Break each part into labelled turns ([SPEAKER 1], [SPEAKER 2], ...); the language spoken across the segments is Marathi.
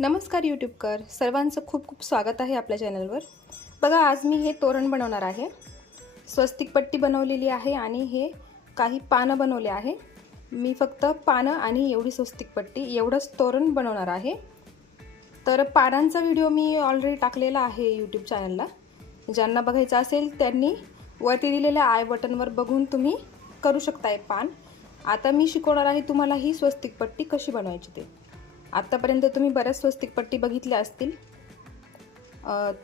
[SPEAKER 1] नमस्कार यूट्यूबकर. सर्वांचं खूप खूप स्वागत आहे आपल्या चॅनलवर. बघा आज मी हे तोरण बनवणार आहे. स्वस्तिक पट्टी बनवलेली आहे आणि हे काही पानं बनवले आहे. मी फक्त पानं आणि एवढी स्वस्तिक पट्टी एवढंच तोरण बनवणार आहे. तर पानांचा व्हिडिओ मी ऑलरेडी टाकलेला आहे यूट्यूब चॅनलला ज्यांना बघायचं असेल त्यांनी वरती दिलेल्या आय बटनवर बघून तुम्ही करू शकताय पान. आता मी शिकवणार आहे तुम्हाला ही स्वस्तिक पट्टी कशी बनवायची ते. आत्तापर्यंत तुम्ही बऱ्याच स्वस्तिक पट्टी बघितल्या असतील.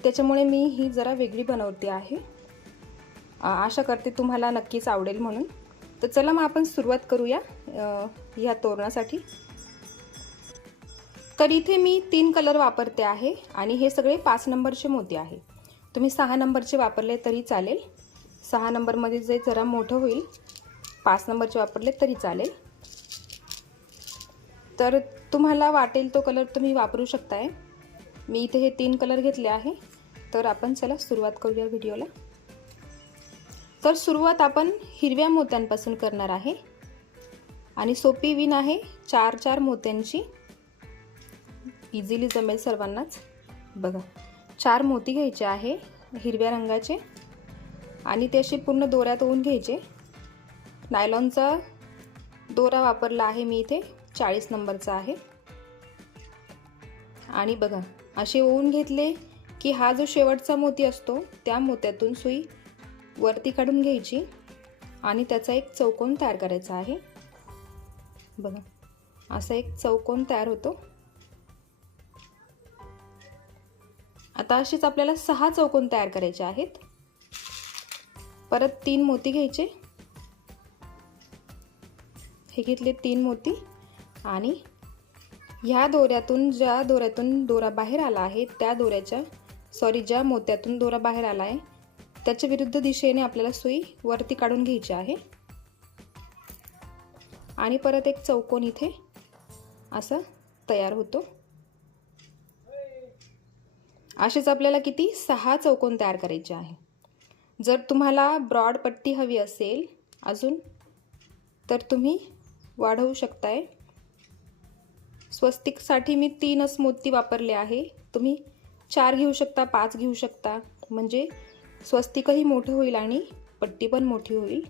[SPEAKER 1] त्याच्यामुळे मी ही जरा वेगळी बनवते आहे. आशा करते तुम्हाला नक्कीच आवडेल म्हणून. तर चला मग आपण सुरुवात करूया ह्या तोरणासाठी. तर इथे मी तीन कलर वापरते आहे आणि हे सगळे पाच नंबरचे मोती आहे. तुम्ही सहा नंबरचे वापरले तरी चालेल. सहा नंबरमध्ये जे जरा मोठं होईल पाच नंबरचे वापरले तरी चालेल. तर तुम्हाला वाटेल तो कलर तुम्ही वापरू शकताय. मी इथे हे तीन कलर घेतले आहे. तर आपण चला सुरुवात करूया व्हिडिओला. तर सुरुवात आपण हिरव्या मोत्यांपासून करणार आहे. आणि सोपी विण आहे चार चार मोत्यांची. इझिली जमेल सर्वांनाच. बघा चार मोती घ्यायचे आहे हिरव्या रंगाचे. आणि ते असे पूर्ण दोऱ्यात ओवून घ्यायचे. नायलॉनचा दोरा वापरला आहे मी इथे. चाळीस नंबरचा आहे. आणि बघा असे ओवून घेतले की हा जो शेवटचा मोती असतो त्या मोत्यातून सुई वरती काढून घ्यायची आणि त्याचा एक चौकोन तयार करायचा आहे. बघा असा एक चौकोन तयार होतो. आता असेच आपल्याला सहा चौकोन तयार करायचे आहेत. परत तीन मोती घ्यायचे. हे घेतले तीन मोती. आणि ह्या दोऱ्यातून ज्या दोऱ्यातून दोरा बाहेर आला आहे त्या दोऱ्याच्या सॉरी ज्या मोत्यातून दोरा बाहेर आला आहे त्याच्या विरुद्ध दिशेने आपल्याला सुई वरती काढून घ्यायची आहे. आणि परत एक चौकोन इथे असा तयार होतो. असेच आपल्याला किती? सहा चौकोन तयार करायचे आहे. जर तुम्हाला ब्रॉड पट्टी हवी असेल अजून तर तुम्ही वाढवू शकताय. स्वस्तिकसाठी मी तीनच मोती वापरले आहे. तुम्ही चार घेऊ शकता पाच घेऊ शकता. म्हणजे स्वस्तिकही मोठं होईल आणि पट्टी पण मोठी होईल.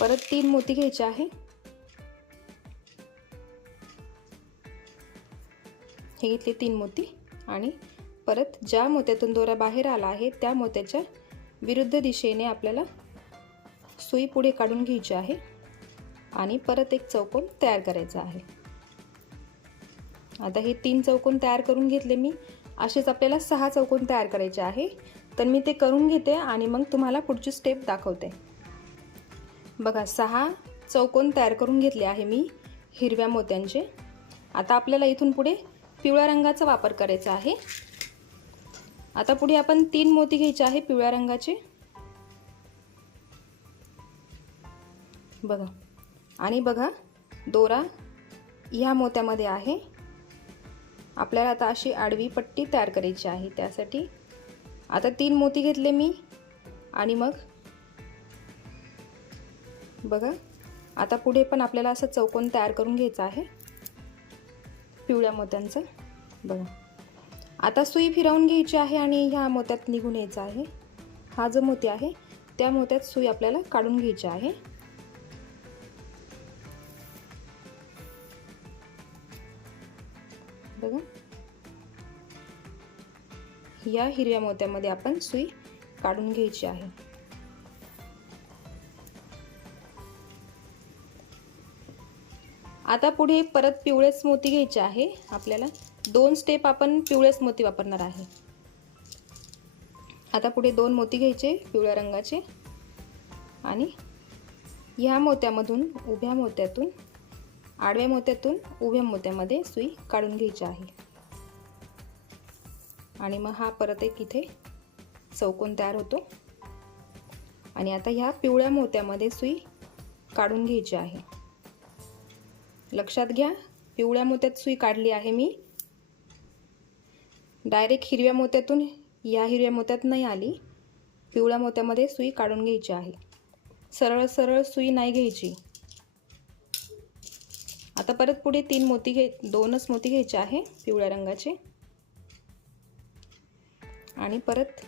[SPEAKER 1] परत तीन मोती घ्यायचे आहे. हे घेतले तीन मोती आणि परत ज्या मोत्यातून दोरा बाहेर आला आहे त्या मोत्याच्या विरुद्ध दिशेने आपल्याला सुई पुढे काढून घ्यायची आहे. आणि परत एक चौकोन तयार करायचा आहे. आता हे तीन चौकोन तयार करून घेतले मी. असेच आपल्याला सहा चौकोन तयार करायचे आहे. तर मी ते करून घेते आणि मग तुम्हाला पुढची स्टेप दाखवते. बघा सहा चौकोन तयार करून घेतले आहे मी हिरव्या मोत्यांचे. आता आपल्याला इथून पुढे पिवळ्या रंगाचा वापर करायचा आहे. आता पुढे आपण तीन मोती घ्यायचे आहे पिवळ्या रंगाचे. बघा आणि बघा दोरा ह्या मोत्यामध्ये आहे. आपल्याला आता अशी आडवी पट्टी तयार करायची आहे. त्यासाठी आता तीन मोती घेतले मी. आणि मग बघा आता पुढे पण आपल्याला असं चौकोन तयार करून घ्यायचं आहे. पिवळ्या मोत्यांचं. बघा. आता सुई फिरवून घ्यायची आहे आणि ह्या मोत्यात निघून यायचं आहे. हा जो मोती आहे त्या मोत्यात सुई आपल्याला काढून घ्यायची आहे. बघा या हिरव्या मोत्यामध्ये आपण सुई काढून घ्यायची आहे. आता पुढे परत पिवळेच मोती घ्यायचे आहे. आपल्याला दोन स्टेप आपण पिवळेच मोती वापरणार आहे. आता पुढे दोन मोती घ्यायचे पिवळ्या रंगाचे. आणि ह्या मोत्यामधून उभ्या मोत्यातून आडव्या मोत्यातून उभ्या मोत्यामध्ये सुई काढून घ्यायची आहे. आणि मग हा परत एक इथे चौकोन तयार होतो. आणि आता ह्या पिवळ्या मोत्यामध्ये सुई काढून घ्यायची आहे. लक्षात घ्या पिवळ्या मोत्यात सुई काढली आहे मी. डायरेक्ट हिरव्या मोत्यातून या हिरव्या मोत्यात नाही आली. पिवळ्या मोत्यामध्ये सुई काढून घ्यायची आहे. सरळ सरळ सुई नाही घ्यायची. आता परत पुढे तीन मोती घे दोनच मोती घ्यायचे आहे पिवळ्या रंगाचे. आणि परत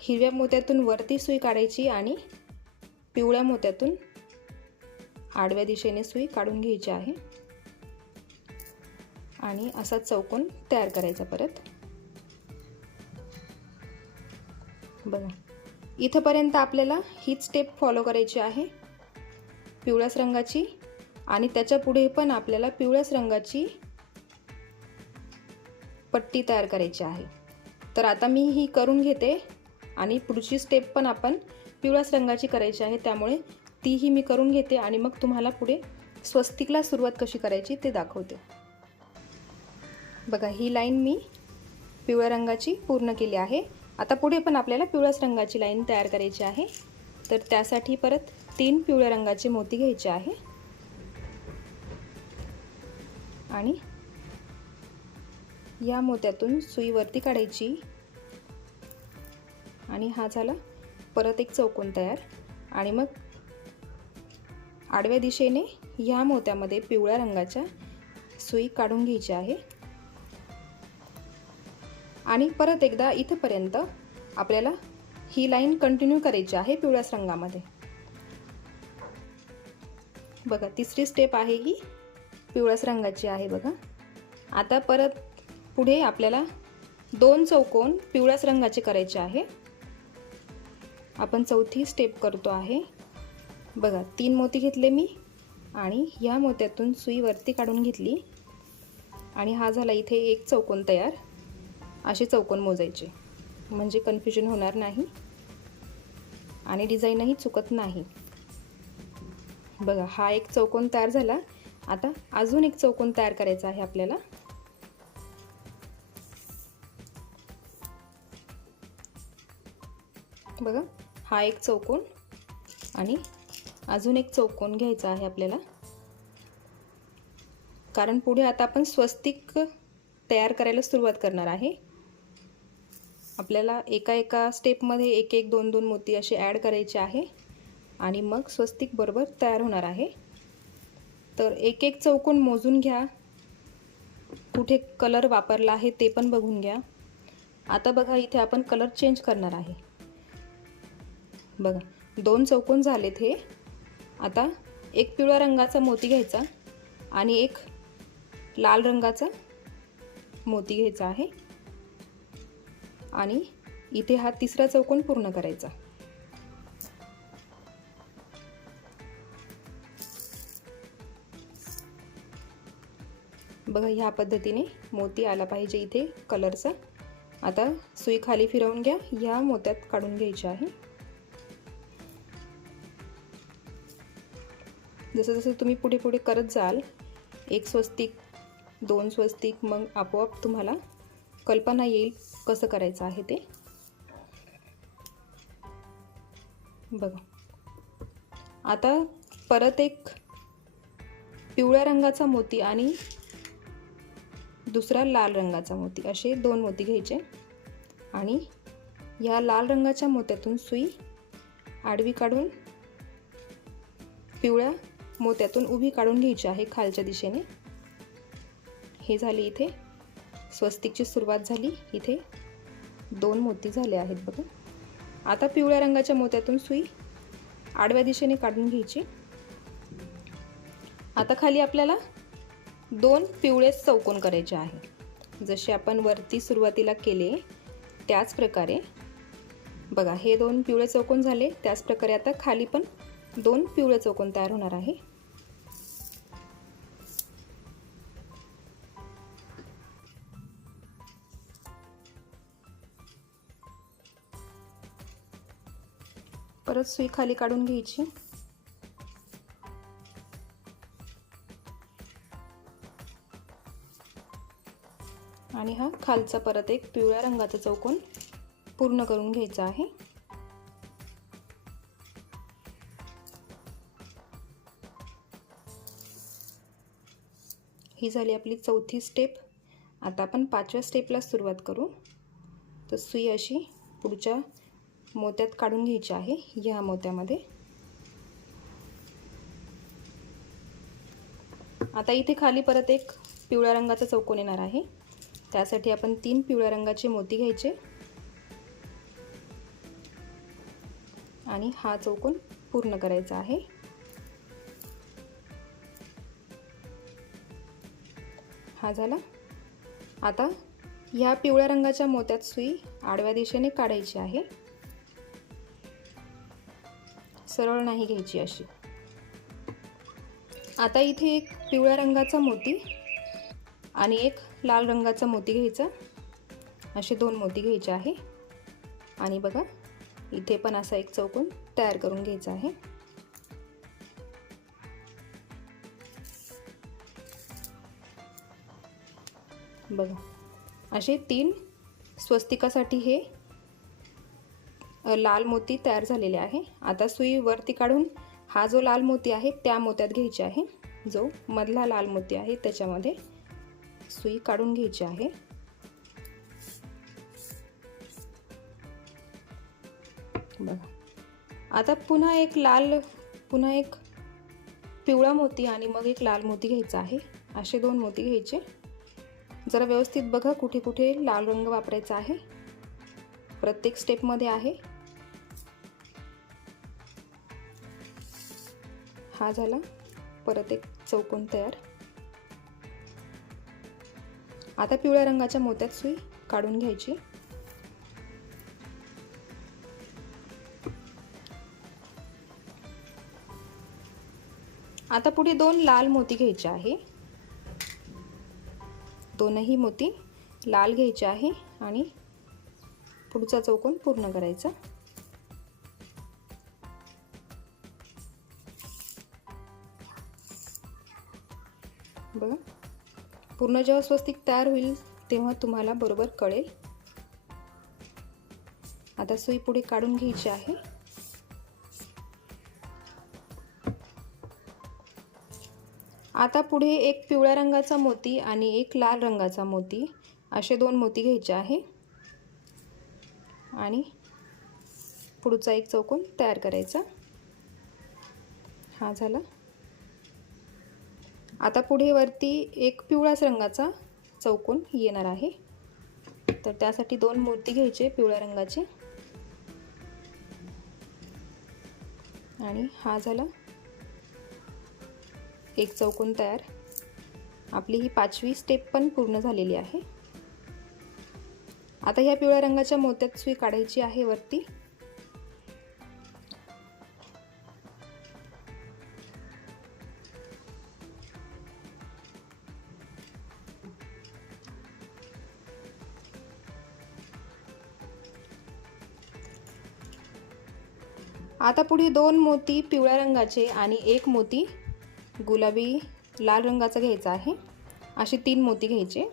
[SPEAKER 1] हिरव्या मोत्यातून वरती सुई काढायची आणि पिवळ्या मोत्यातून आडव्या दिशेने सुई काढून घ्यायची आहे. आणि असा चौकोन तयार करायचा परत. बघा इथंपर्यंत आपल्याला हीच स्टेप फॉलो करायची आहे. पिवळ्याच रंगाची आणि त्याच्या पुढे पण आपल्याला पिवळ्याच रंगाची पट्टी तयार करायची आहे. तर आता मी ही करून घेते आणि पुढची स्टेप पण आपण पिवळ्याच रंगाची करायची आहे. त्यामुळे तीही मी करून घेते आणि मग तुम्हाला पुढे स्वस्तिकला सुरुवात कशी करायची ते दाखवते. बघा ही लाईन मी पिवळ्या रंगाची पूर्ण केली आहे. आता पुढे पण आपल्याला पिवळ्याच रंगाची लाईन तयार करायची आहे. तर त्यासाठी परत तीन पिवळ्या रंगाचे मोती घ्यायचे आहे. आणि या मोत्यातून सुई वरती काढायची. आणि हा झाला परत एक चौकोन तयार. आणि मग आडव्या दिशेने ह्या मोत्यामध्ये पिवळ्या रंगाच्या सुई काढून घ्यायची आहे. आणि परत एकदा इथंपर्यंत आपल्याला ही लाईन कंटिन्यू करायची आहे पिवळ्याच रंगामध्ये. बघा तिसरी स्टेप आहे ही. पिवळ्याच रंगाची आहे बघा. आता परत पुढे आपल्याला दोन चौकोन पिवळ्याच रंगाचे करायचे आहे. आपण चौथी स्टेप करतो आहे. बघा तीन मोती घेतले मी आणि या मोत्यातून सुई वरती काढून घेतली. आणि हा झाला इथे एक चौकोन तयार. असे चौकोन मोजायचे. म्हणजे कन्फ्युजन होणार नाही. आणि डिझाईनही चुकत नाही. बघा हा एक चौकोन तयार झाला. आता अजून एक चौकोन तयार करायचा आहे आपल्याला. बघा हा एक चौकोन आणि अजून एक चौकोन घ्यायचा आहे आपल्याला. कारण पुढे आता आपण स्वस्तिक तयार करायला सुरुवात करणार आहे. आपल्याला एका एका स्टेपमध्ये एक एक दोन दोन मोती असे ॲड करायचे आहे. आणि मग स्वस्तिक बरोबर तयार होणार आहे. तर एक एक चौकोन मोजून घ्या. कुठे कलर वापरला आहे ते पण बघून घ्या. आता बघा इथे आपण कलर चेंज करणार आहे. बघा दोन चौकोन झालेत हे. आता एक पिवळ्या रंगाचा मोती घ्यायचा आणि एक लाल रंगाचा मोती घ्यायचा आहे. आणि इथे हा तिसरा चौकोन पूर्ण करायचा. बघा ह्या पद्धतीने मोती आला पाहिजे इथे कलरचा. आता सुई खाली फिरवून घ्या. ह्या मोत्यात काढून घ्यायची आहे. जसं जसं तुम्ही पुढे पुढे करत जाल एक स्वस्तिक दोन स्वस्तिक मग आपोआप तुम्हाला कल्पना येईल कसं करायचं आहे ते. बघा. आता परत एक पिवळ्या रंगाचा मोती आणि दुसरा लाल रंगाचा मोती. असे दोन मोती घ्यायचे. आणि या लाल रंगाच्या मोत्यातून सुई आडवी काढून पिवळ्या मोत्यातून उभी काढून घ्यायची आहे खालच्या दिशेने. हे झाले इथे. स्वस्तिकची सुरुवात झाली. इथे दोन मोती झाले आहेत बघा आता पिवळ्या रंगाच्या मोत्यातून सुई आडव्या दिशेने काढून घ्यायची. आता खाली आपल्याला दोन पिवळे चौकोन करायचे आहे. जसे आपण वरती सुरुवातीला केले त्याच प्रकारे. बघा हे दोन पिवळे चौकोन झाले त्याच प्रकारे आता खाली पण दोन पिवळे चौकोन तयार होणार आहे. परत सुई खाली काढून घ्यायची. आणि हा खालचा परत एक पिवळ्या रंगाचा चौकोन पूर्ण करून घ्यायचा आहे. ही झाली आपली चौथी स्टेप आता आपण पाचव्या स्टेपला सुरुवात करू. तर सुई अशी पुढच्या मोत्यात काढून घ्यायची आहे ह्या मोत्यामध्ये. आता इथे खाली परत एक पिवळ्या रंगाचा चौकोन येणार आहे. त्यासाठी आपण तीन पिवळ्या रंगाचे मोती घ्यायचे. आणि हा चौकोन पूर्ण करायचा आहे. हा झाला. आता ह्या पिवळ्या रंगाच्या मोत्यात सुई आडव्या दिशेने काढायची आहे. सरळ नाही घ्यायची अशी. आता इथे एक पिवळ्या रंगाचा मोती आणि एक लाल रंगाचा मोती घ्यायचा. असे दोन मोती घ्यायचे आहे. आणि बघा इथे पण असा एक चौकोन तयार करून घ्यायचा आहे. बघा असे तीन स्वस्तिकासाठी हे लाल मोती तयार झालेले आहे. आता सुई वरती काढून हा जो लाल मोती आहे त्या मोत्यात घ्यायची आहे. जो मधला लाल मोती आहे त्याच्यामध्ये सुई काढून घ्यायची आहे. बघा. आता पुन्हा एक लाल पुन्हा एक पिवळा मोती आणि मग एक लाल मोती घ्यायचा आहे. असे दोन मोती घ्यायचे. जरा व्यवस्थित बघा कुठे कुठे लाल रंग वापरायचा आहे. प्रत्येक स्टेपमध्ये आहे. हा झाला. परत एक चौकोन तयार. आता पिवळ्या रंगाच्या मोत्यात सुई काढून घ्यायची. आता पुढे दोन लाल मोती घ्यायचे आहे. दोनही मोती लाल घ्यायचे आहे आणि पुढचा चौकोन पूर्ण करायचा. पूर्ण जेव्हा स्वस्तिक तयार होईल तेव्हा तुम्हाला बरोबर कळेल. आता सुई पुढे काढून घ्यायची आहे. आता पुढे एक पिवळ्या रंगाचा मोती आणि एक लाल रंगाचा मोती असे दोन मोती घ्यायचे आहे. आणि पुढचा एक चौकोन तयार करायचा. हा झाला. आता पुढे वरती एक पिवळाच रंगाचा चौकोन येणार आहे. तर त्यासाठी दोन मोती घ्यायचे पिवळ्या रंगाचे. आणि हा झाला एक चौकोन तयार. आपली ही पाचवी स्टेप पण पूर्ण झालेली आहे. आता ह्या पिवळ्या रंगाच्या मोत्यात सुई काढायची आहे वरती. आता पुढे दोन मोती पिवळ्या रंगाचे आणि एक मोती गुलाबी लाल रंगाचा घ्यायचा आहे. असे तीन मोती घ्यायचे.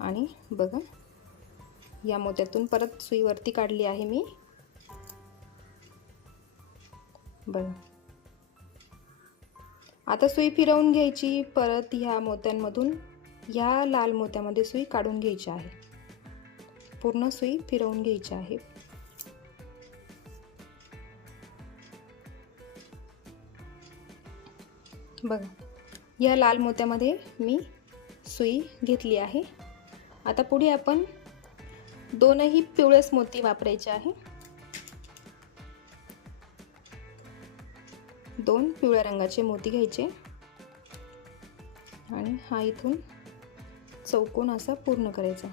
[SPEAKER 1] आणि बघा या मोत्यातून परत सुईवरती काढली आहे मी. बघा. आता सुई फिरवून घ्यायची. परत ह्या मोत्यांमधून ह्या लाल मोत्यामध्ये सुई काढून घ्यायची आहे. पूर्ण सुई फिरवून घ्यायची आहे. बघा या लाल मोत्यामध्ये मी सुई घेतली आहे. आता पुढे आपण दोनही पिवळेच मोती वापरायचे आहे. दोन पिवळ्या रंगाचे मोती घ्यायचे. आणि हा इथून चौकोन असा पूर्ण करायचा.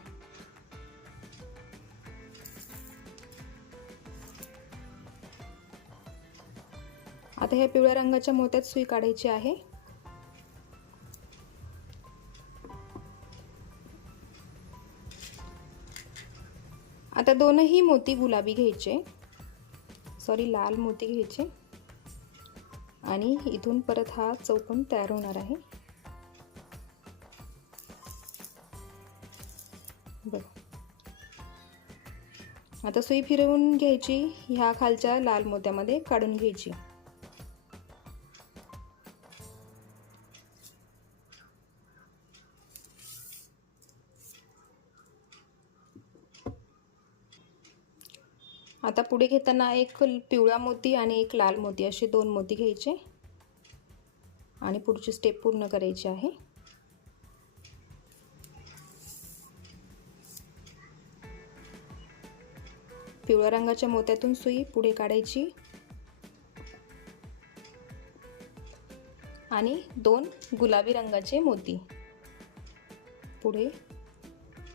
[SPEAKER 1] आता ह्या पिवळ्या रंगाच्या मोत्यात सुई काढायची आहे. आता दोनही मोती गुलाबी घ्यायचे. सॉरी लाल मोती घ्यायचे. आणि इथून परत हा चौकोन तयार होणार आहे. बघ. आता सुई फिरवून घ्यायची ह्या खालच्या लाल मोत्यामध्ये काढून घ्यायची. आता पुढे घेताना एक पिवळा मोती आणि एक लाल मोती असे दोन मोती घ्यायचे. आणि पुढची स्टेप पूर्ण करायची आहे. पिवळ्या रंगाच्या मोत्यातून सुई पुढे काढायची. आणि दोन गुलाबी रंगाचे मोती. पुढे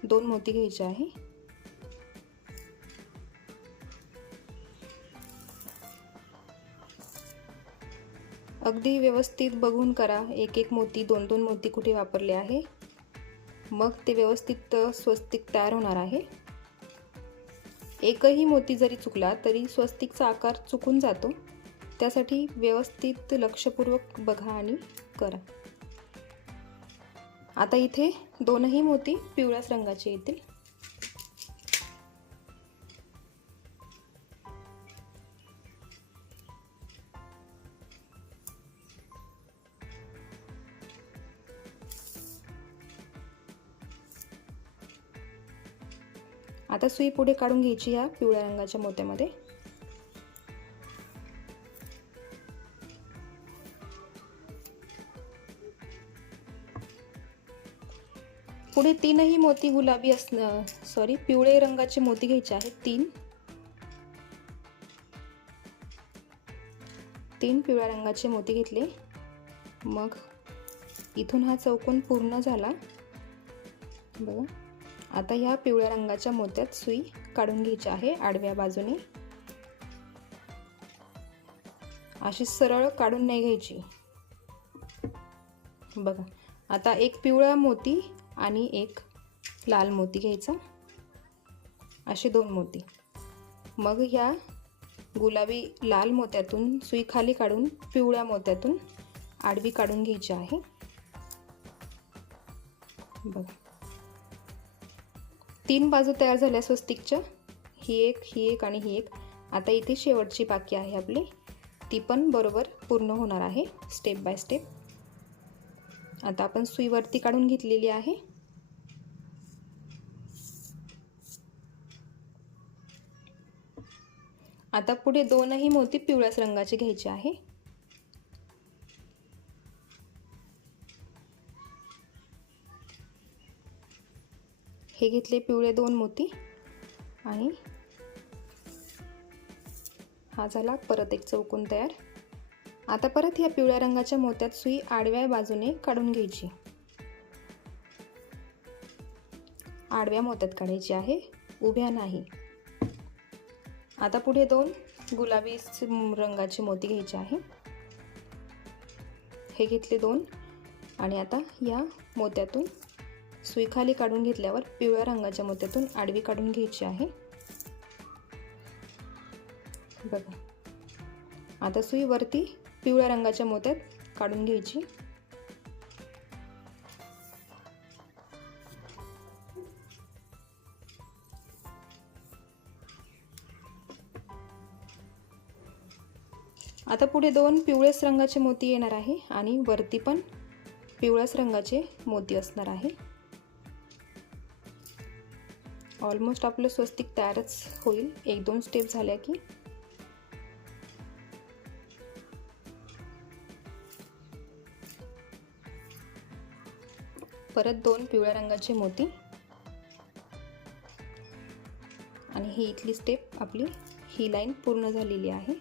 [SPEAKER 1] दोन मोती घ्यायचे आहे. अगदी व्यवस्थित बघून करा. एक एक मोती दोन दोन मोती कुठे वापरले आहे? मग ते व्यवस्थित स्वस्तिक तयार होणार आहे. एकही मोती जरी चुकला तरी स्वस्तिकचा आकार चुकून जातो. त्यासाठी व्यवस्थित लक्षपूर्वक बघा आणि करा. आता इथे दोनही मोती पिवळ्याच रंगाचे येतील. सुई पुढे काढून घ्यायची ह्या पिवळ्या रंगाच्या मोत्यामध्ये. पुढे तीनही मोती गुलाबी असणं सॉरी पिवळे रंगाचे मोती घ्यायचे आहेत. तीन. तीन पिवळ्या रंगाचे मोती घेतले. मग इथून हा चौकोन पूर्ण झाला. बघा. आता ह्या पिवळ्या रंगाच्या मोत्यात सुई काढून घ्यायची आहे आडव्या बाजूने. अशी सरळ काढून नाही घ्यायची. बघा आता एक पिवळा मोती आणि एक लाल मोती घ्यायचा. असे दोन मोती. मग ह्या गुलाबी लाल मोत्यातून सुई खाली काढून पिवळ्या मोत्यातून आडवी काढून घ्यायची आहे. बघा. तीन बाजू तयार झाल्या स्वस्तिकच्या ही एक ही एक आणि ही एक. आता इथे शेवटची बाकी आहे आपली. ती पण बरोबर पूर्ण होणार आहे स्टेप बाय स्टेप आता आपण सुईवरती काढून घेतलेली आहे. आता पुढे दोनही मोती पिवळ्याच रंगाचे घ्यायचे आहे. हे घेतले पिवळे दोन मोती आणि हा झाला परत एक चौकोन तयार. आता परत या पिवळ्या रंगाच्या मोत्यात सुई आडव्या बाजूने काढून घ्यायची. आडव्या मोत्यात काढायची आहे उभ्या नाही. आता पुढे दोन गुलाबी रंगाचे मोती घ्यायचे आहे. हे घेतले दोन आणि आता या मोत्यातून सुई खाली काढून घेतल्यावर पिवळ्या रंगाच्या मोत्यातून आडवी काढून घ्यायची आहे. बघा. आता सुई वरती पिवळ्या रंगाच्या मोत्यात काढून घ्यायची. आता पुढे दोन पिवळ्याच रंगाचे मोती येणार आहे आणि वरती पण पिवळ्याच रंगाचे मोती असणार आहे. ऑलमोस्ट आपलं स्वस्तिक तयारच होईल. एक दोन स्टेप झाल्या की. परत दोन पिवळ्या रंगाचे मोती. आणि ही इथली स्टेप आपली ही लाईन पूर्ण झालेली आहे.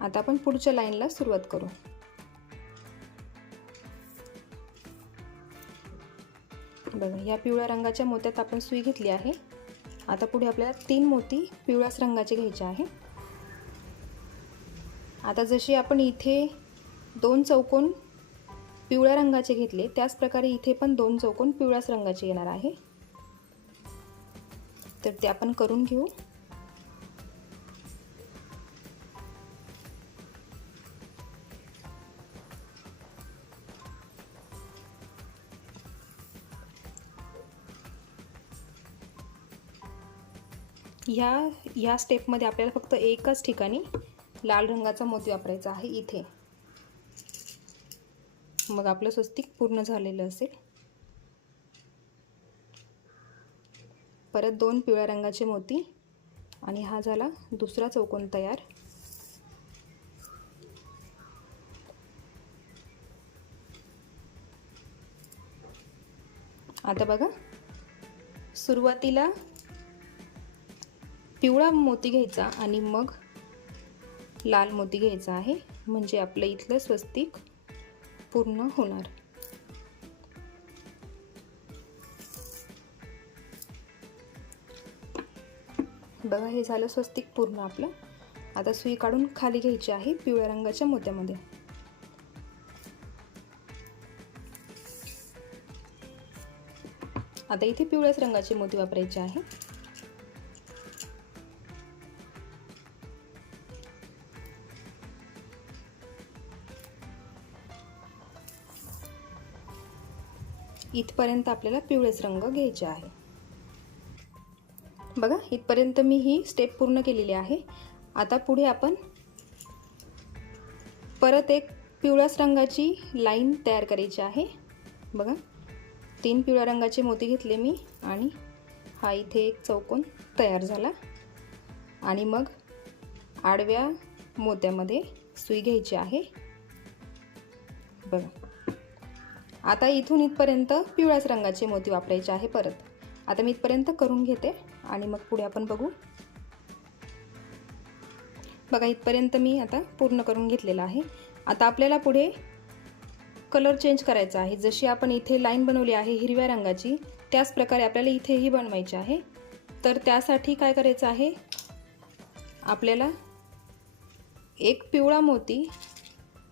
[SPEAKER 1] आता आपण पुढच्या लाईनला सुरुवात करू. बघा या पिवळ्या रंगाच्या मोत्यात आपण सुई घेतली आहे. आता पुढे आपल्याला तीन मोती पिवळ्याच रंगाचे घ्यायचे आहे. आता जशी आपण इथे दोन चौकोन पिवळ्या रंगाचे घेतले त्याचप्रकारे इथे पण दोन चौकोन पिवळ्याच रंगाचे येणार आहे. तर ते आपण करून घेऊ. ह्या ह्या स्टेपमध्ये आपल्याला फक्त एकच ठिकाणी लाल रंगाचा मोती वापरायचा आहे इथे. मग आपलं स्वस्तिक पूर्ण झालेलं असेल. परत दोन पिवळ्या रंगाचे मोती आणि हा झाला दुसरा चौकोन तयार. आता बघा सुरुवातीला पिवळा मोती घ्यायचा आणि मग लाल मोती घ्यायचा आहे. म्हणजे आपलं इथलं स्वस्तिक पूर्ण होणार. बघा हे झालं स्वस्तिक पूर्ण आपलं. आता सुई काढून खाली घ्यायची आहे पिवळ्या रंगाच्या मोत्यामध्ये. आता इथे पिवळ्याच रंगाचे मोती वापरायचे आहे. इथपर्यंत आपल्याला पिवळेच रंग घ्यायचे आहे. बघा इथपर्यंत मी ही स्टेप पूर्ण केलेली आहे. आता पुढे आपण परत एक पिवळ्याच रंगाची लाईन तयार करायची आहे. बघा तीन पिवळ्या रंगाचे मोती घेतले मी आणि हा इथे एक चौकोन तयार झाला. आणि मग आडव्या मोत्यामध्ये सुई घ्यायची आहे. बघा आता इथून इथपर्यंत पिवळ्याच रंगाचे मोती वापरायचे आहे परत. आता मी इथपर्यंत करून घेते आणि मग पुढे आपण बघू. बघा इथपर्यंत मी आता पूर्ण करून घेतलेला आहे. आता आपल्याला पुढे कलर चेंज करायचा आहे. जशी आपण इथे लाईन बनवली आहे हिरव्या रंगाची त्याच प्रकारे आपल्याला इथेही बनवायची आहे. तर त्यासाठी काय करायचं आहे? आपल्याला एक पिवळा मोती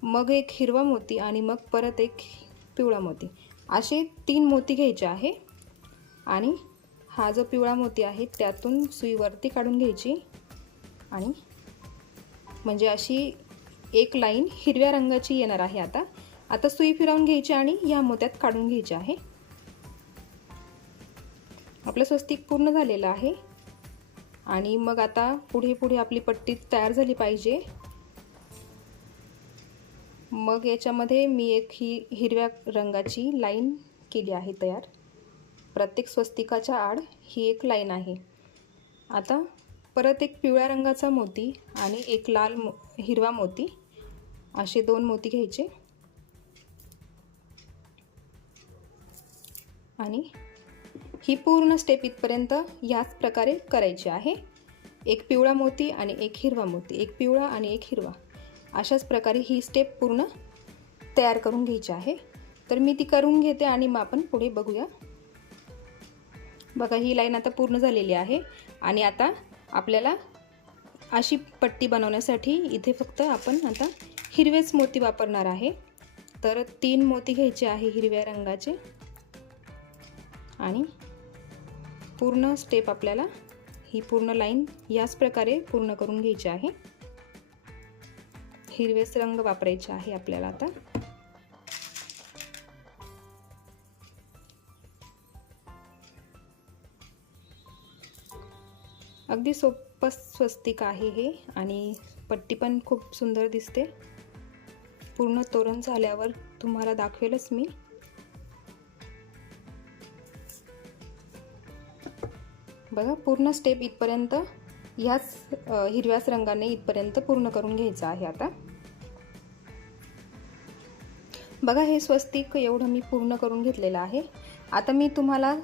[SPEAKER 1] मग एक हिरवा मोती आणि मग परत एक पिवळा मोती. असे तीन मोती घ्यायचे आहे. आणि हा जो पिवळा मोती आहे त्यातून सुईवरती काढून घ्यायची. आणि म्हणजे अशी एक लाईन हिरव्या रंगाची येणार आहे आता. आता सुई फिरवून घ्यायची आणि या मोत्यात काढून घ्यायची आहे. आपलं स्वस्तिक पूर्ण झालेलं आहे. आणि मग आता पुढे पुढे आपली पट्टी तयार झाली पाहिजे. मग याच्यामध्ये मी एक ही हिरव्या रंगाची लाईन केली आहे तयार. प्रत्येक स्वस्तिकाच्या आड ही एक लाईन आहे. आता परत एक पिवळ्या रंगाचा मोती आणि एक लाल मो हिरवा मोती. असे दोन मोती घ्यायचे. आणि ही पूर्ण स्टेप इथपर्यंत ह्याच प्रकारे करायची आहे. एक पिवळा मोती आणि एक हिरवा मोती. एक पिवळा आणि एक हिरवा. अशाच प्रकारे ही स्टेप पूर्ण तयार करून घ्यायची आहे. तर मी ती करून घेते आणि मग आपण पुढे बघूया. बघा ही लाईन आता पूर्ण झालेली आहे. आणि आता आपल्याला अशी पट्टी बनवण्यासाठी इथे फक्त आपण आता हिरवेच मोती वापरणार आहे. तर तीन मोती घ्यायचे आहे हिरव्या रंगाचे. आणि पूर्ण स्टेप आपल्याला ही पूर्ण लाईन याच प्रकारे पूर्ण करून घ्यायची आहे. हिरवेच रंग वापरायचे आहे आपल्याला आता. अगदी सोपं स्वस्तिक आहे हे आणि पट्टी पण खूप सुंदर दिसते. पूर्ण तोरण झाल्यावर तुम्हाला दाखवेलच मी. बघा पूर्ण स्टेप इथपर्यंत ह्याच हिरव्याच रंगाने इथपर्यंत पूर्ण करून घ्यायचं आहे आता. बघा हे स्वस्तिक एवढं मी पूर्ण करून घेतलेलं आहे. आता मी तुम्हाला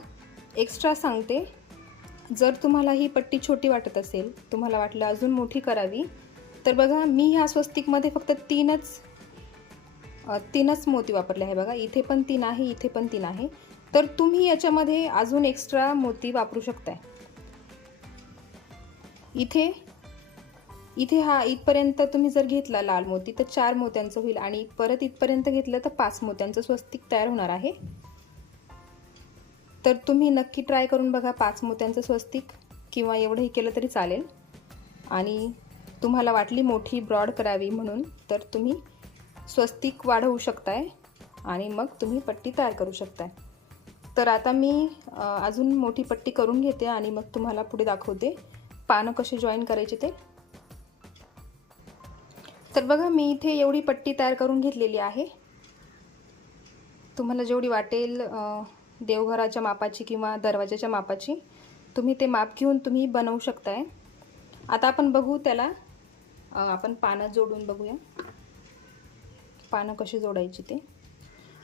[SPEAKER 1] एक्स्ट्रा सांगते. जर तुम्हाला ही पट्टी छोटी वाटत असेल तुम्हाला वाटलं अजून मोठी करावी तर बघा मी ह्या स्वस्तिकमध्ये फक्त तीनच तीनच मोती वापरले आहे बघा इथे पण तीन आहे इथे पण तीन आहे. तर तुम्ही याच्यामध्ये अजून एक्स्ट्रा मोती वापरू शकताय. इथे इथे हा इथपर्यंत तुम्ही जर घेतला लाल मोती तर चार मोत्यांचं होईल आणि परत इथपर्यंत घेतलं तर पाच मोत्यांचं स्वस्तिक तयार होणार आहे. तर तुम्ही नक्की ट्राय करून बघा पाच मोत्यांचं स्वस्तिक किंवा एवढंही केलं तरी चालेल. आणि तुम्हाला वाटली मोठी ब्रॉड करावी म्हणून तर तुम्ही स्वस्तिक वाढवू शकताय आणि मग तुम्ही पट्टी तयार करू शकताय. तर आता मी अजून मोठी पट्टी करून घेते आणि मग तुम्हाला पुढे दाखवते पानं कसे जॉईन करायचे ते. तर बघा मी इथे एवढी पट्टी तयार करून घेतलेली आहे. तुम्हाला जेवढी वाटेल देवघराच्या मापाची किंवा दरवाजाच्या मापाची तुम्ही ते माप घेऊन तुम्ही बनवू शकताय. आता आपण बघू त्याला आपण पानं जोडून बघूया. पानं कशी जोडायची ते.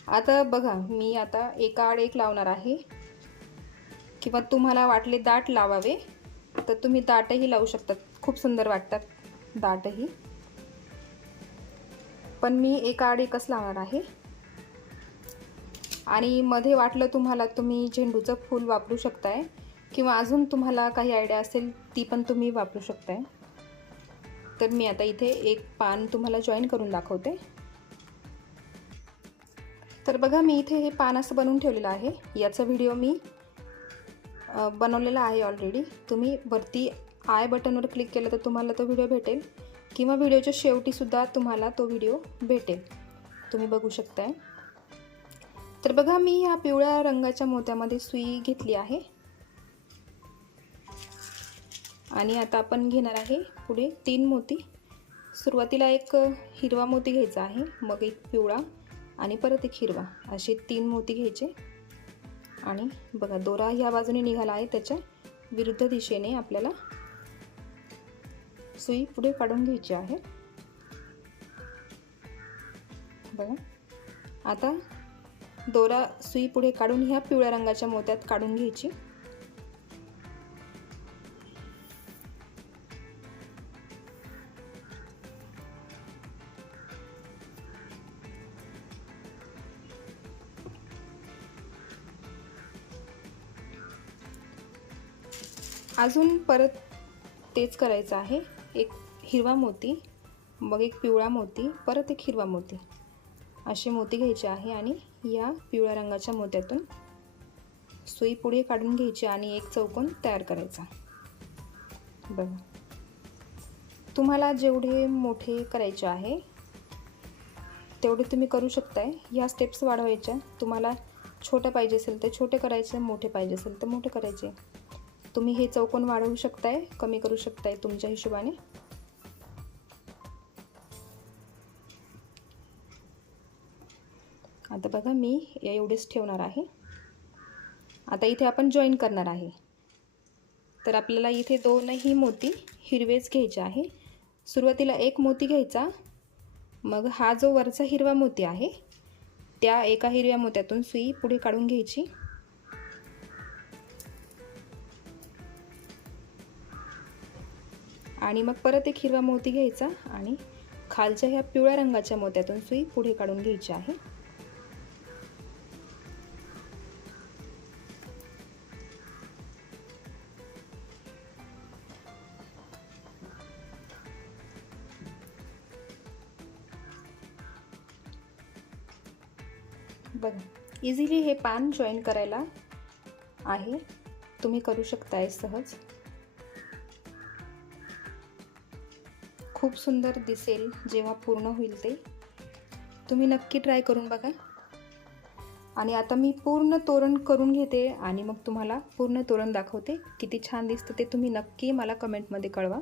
[SPEAKER 1] आता बघा मी आता एका आड एक लावणार आहे. किंवा तुम्हाला वाटले दाट लावावे तर तुम्ही दाटही लावू शकतात. खूप सुंदर वाटतात दाटही. पण मी एका आड एकच लावणार आहे. आणि मध्ये वाटलं तुम्हाला तुम्ही झेंडूचं फूल वापरू शकताय किंवा अजून तुम्हाला काही आयडिया असेल ती पण तुम्ही वापरू शकताय. तर मी आता इथे एक पान तुम्हाला जॉईन करून दाखवते. तर बघा मी इथे हे पान असं बनवून ठेवलेलं आहे. याचा व्हिडिओ मी बनवलेला आहे ऑलरेडी तुम्ही वरती आय बटनवर क्लिक केलं तर तुम्हाला तो व्हिडिओ भेटेल. किंवा व्हिडिओच्या शेवटीसुद्धा तुम्हाला तो व्हिडिओ भेटेल. तुम्ही बघू शकताय. तर बघा मी ह्या पिवळ्या रंगाच्या मोत्यामध्ये सुई घेतली आहे. आणि आता आपण घेणार आहे पुढे तीन मोती. सुरुवातीला एक हिरवा मोती घ्यायचा आहे मग एक पिवळा आणि परत एक हिरवा. असे तीन मोती घ्यायचे. आणि बघा दोरा ह्या बाजूने निघाला आहे त्याच्या विरुद्ध दिशेने आपल्याला सुई पुढे काढून घ्यायची आहे. बघा. आता दोरा सुई पुढे काढून ह्या पिवळ्या रंगाच्या मोत्यात काढून घ्यायची. अजून परत तेच करायचं आहे. एक हिरवा मोती मग एक पिवळा मोती परत एक हिरवा मोती. असे मोती घ्यायचे आहे आणि या पिवळ्या रंगाच्या मोत्यातून सुई पुढे काढून घ्यायची आणि एक चौकोन तयार करायचा. बघा. तुम्हाला जेवढे मोठे करायचे आहे तेवढे तुम्ही करू शकताय. ह्या स्टेप्स वाढवायच्या. तुम्हाला छोटं पाहिजे असेल तर छोटे करायचे मोठे पाहिजे असेल तर मोठे करायचे. तुम्ही हे चौकोन वाढवू शकताय? कमी करू शकताय तुमच्या हिशोबाने? आता बघा मी या एवढेच ठेवणार आहे. आता इथे आपण जॉईन करणार आहे. तर आपल्याला इथे दोनही मोती हिरवेच घ्यायचे आहे. सुरुवातीला एक मोती घ्यायचा. मग हा जो वरचा हिरवा मोती आहे त्या एका हिरव्या मोत्यातून सुई पुढे काढून घ्यायची. आणि मग परत एक हिरवा मोती घ्यायचा आणि खालच्या ह्या पिवळ्या रंगाच्या मोत्यातून सुई पुढे काढून घ्यायची आहे. बघा इझिली हे पान जॉईन करायला आहे. तुम्ही करू शकताय सहज. खूप सुंदर दिसेल जेव्हा पूर्ण होईल ते. तुम्ही नक्की ट्राय करून बघा. आणि आता मी पूर्ण तोरण करून घेते आणि मग तुम्हाला पूर्ण तोरण दाखवते. किती छान दिसतं ते तुम्ही नक्की मला कमेंटमध्ये कळवा.